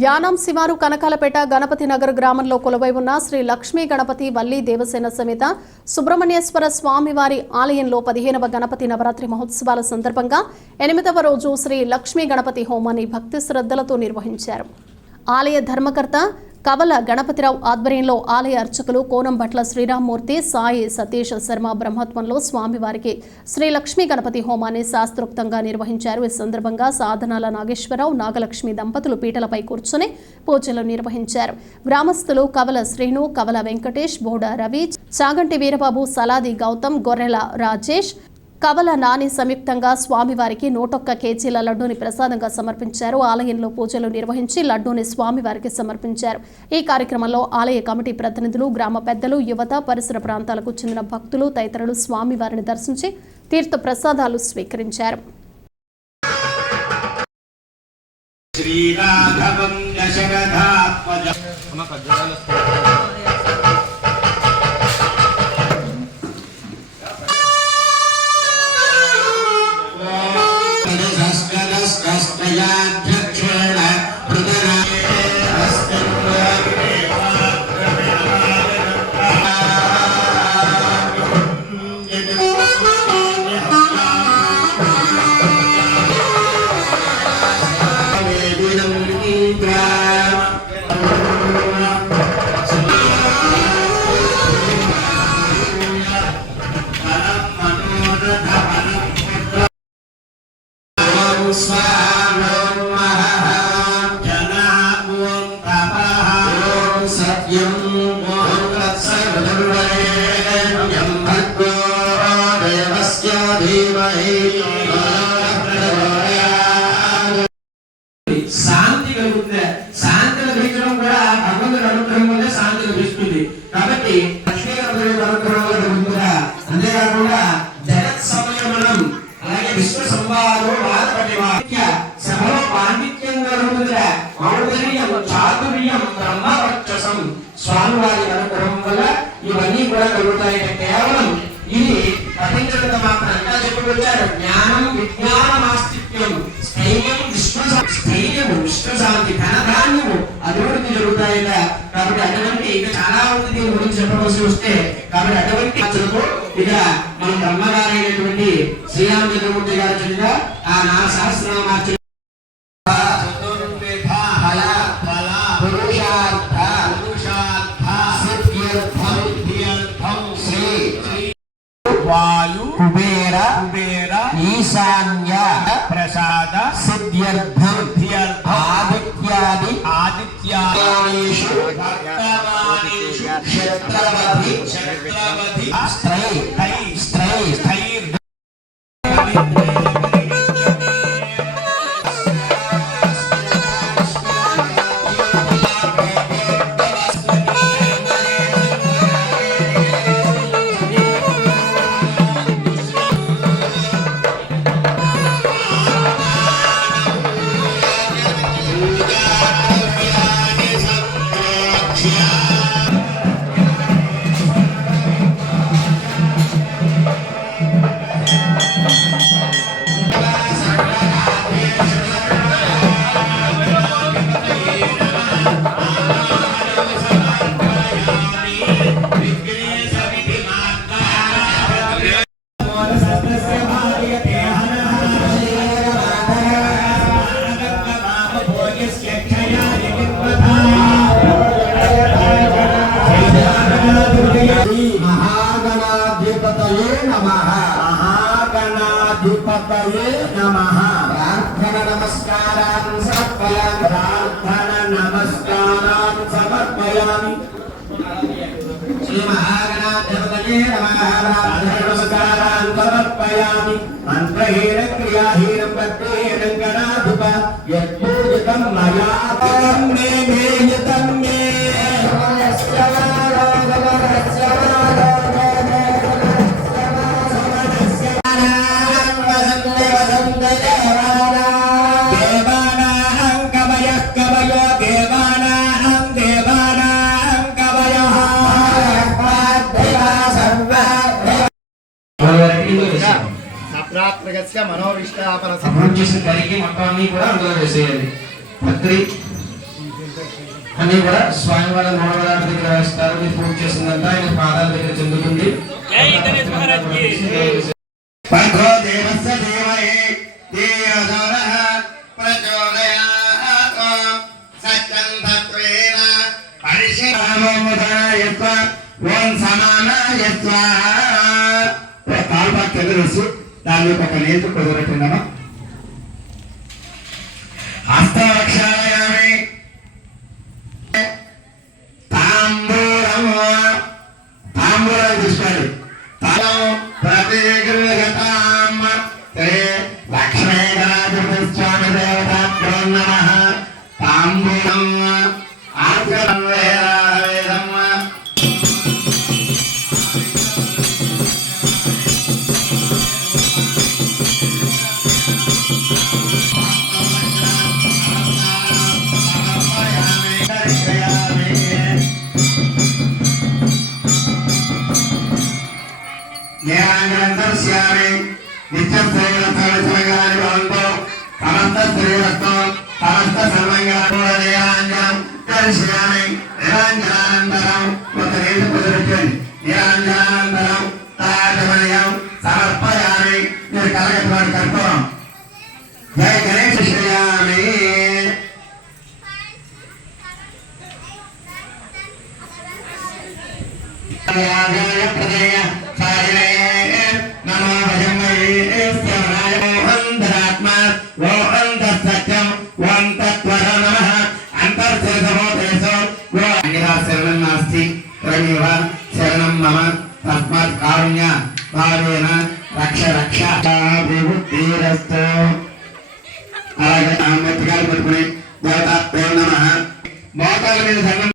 యానాం శివారు కనకాలపేట గణపతి నగర్ గ్రామంలో కొలువై ఉన్న శ్రీ లక్ష్మీ గణపతి వల్లి దేవసేన సమేత సుబ్రహ్మణ్యేశ్వర స్వామివారి ఆలయంలో పదిహేనవ గణపతి నవరాత్రి మహోత్సవాల సందర్భంగా ఎనిమిదవ రోజు శ్రీ లక్ష్మీ గణపతి హోమాన్ని భక్తి శ్రద్ధలతో నిర్వహించారు. ఆలయ ధర్మకర్త కవల గణపతిరావు ఆధ్వర్యంలో ఆలయ అర్చకులు కోనం భట్ల శ్రీరామ్మూర్తి సాయి సతీష్ శర్మ బ్రహ్మత్వంలో స్వామివారికి శ్రీ లక్ష్మీ గణపతి హోమాన్ని శాస్త్రోక్తంగా నిర్వహించారు. ఈ సందర్భంగా సాధనాల నాగేశ్వరరావు నాగలక్ష్మి దంపతులు పీటలపై కూర్చొని పూజలు నిర్వహించారు. గ్రామస్తులు కవల శ్రీను కవల వెంకటేష్ బోడ రవి చాగంటి వీరబాబు సలాది గౌతమ్ గొర్రెల రాజేష్ కవల నాని సంయుక్తంగా స్వామివారికి నూటొక్క కేజీల లడ్డూని ప్రసాదంగా సమర్పించారు. ఆలయంలో పూజలు నిర్వహించి లడ్డూని స్వామివారికి సమర్పించారు. ఈ కార్యక్రమంలో ఆలయ కమిటీ ప్రతినిధులు గ్రామ పెద్దలు యువత పరిసర ప్రాంతాలకు చెందిన భక్తులు తదితరులు స్వామివారిని దర్శించి తీర్థ ప్రసాదాలు స్వీకరించారు. శ్రీనాథం దశరథాత్మజ శాంతి కలుగుతుంది. శాంతి లభించడం కూడా భగవంతుడు అనుగ్రహం వల్ల శాంతి లభిస్తుంది. కాబట్టి లక్ష్మీ అనుగ్రహం వల్ల ముందుగా అంతేకాకుండా జగత్ సంయమనం అలాగే విశ్వ సంవాదం బాధపడే సభలో పాండిత్యం కలుగుతుందిరా ఔదర్యం చాతుర్యం బ్రహ్మవర్చసం స్వామివారి అనుగ్రహం వల్ల ఇవన్నీ కూడా కలుగుతాయి. కేవలం ఇది పఠించడంతో మాత్రం. ఇంకా చెప్పుకొచ్చారు. జ్ఞానం విజ్ఞానం ఆస్తిత్యం అభివృద్ధి కాబట్టి అటువంటి ఇక చాలా ఉంది దీని గురించి చెప్పవలసి వస్తే కాబట్టి అటువంటి ఇక మన బ్రహ్మగారైనటువంటి శ్రీరామచంద్రమూర్తి గారు చెందిన ఆ నా సహస్రనామార్చన వాయు కుబేర కుబేర ఈశాన్య ప్రసాద సిద్ధ్యర్థం ఆదిత్యాది ఆదిత్యాదిషు క్షత్రవతి చక్రవతి స్త్రై స్థై స్త్రై Yeah. మహాగణాధిపతయే నమః. ప్రార్థన నమస్కారాన్ సమర్పయామి. ప్రార్థన నమస్కారాన్ సమర్పయామి. శ్రీ మహాగణాధిపతయే నమః. ప్రార్థన నమస్కారాన్ సమర్పయామి. మంత్రహీన క్రియాహీనం సప్రాత్మకస్య మనోవిష్టాపన మొత్తం అన్ని కూడా అందులో వేసేయాలి. పత్రి అన్ని కూడా స్వామివారి మూడవదారి దగ్గర వేస్తారు. మీరు పూజ చేసిందంతా ఆయన పాదాల దగ్గర చెందుతుంది. ఓం సమానాయత్వ కాలు పక్క వేసి దాని ఒక నేతు కుదరట్టిందమ్మా హస్తరక్షాయామి తాంబూలము. తాంబూలం తీసుకోండి. తాళం ప్రతిగృహతాం శ్రీ లక్ష్మీగణాధిపతి స్వామి దేవతాభ్యో తాంబూలం సమస్త శ్రీరత్నం సమస్త సర్వంగాంజనం దర్శయామి నిరాంజనానంతరం ఒక నీటి కుదిరిపోయింది నిరాంజనానంతరం సమర్పయామి మీరు కలగటువంటి కర్పూరం జయ గణేష్ శ్రీ తస్మాత్ కారుణ్య భావేన రక్ష రక్ష విభుద్ధిరస్తు అలాగే ఆ మెత్తగాలు పట్టుకుని దేవత నమః। మోకాల మీద దండం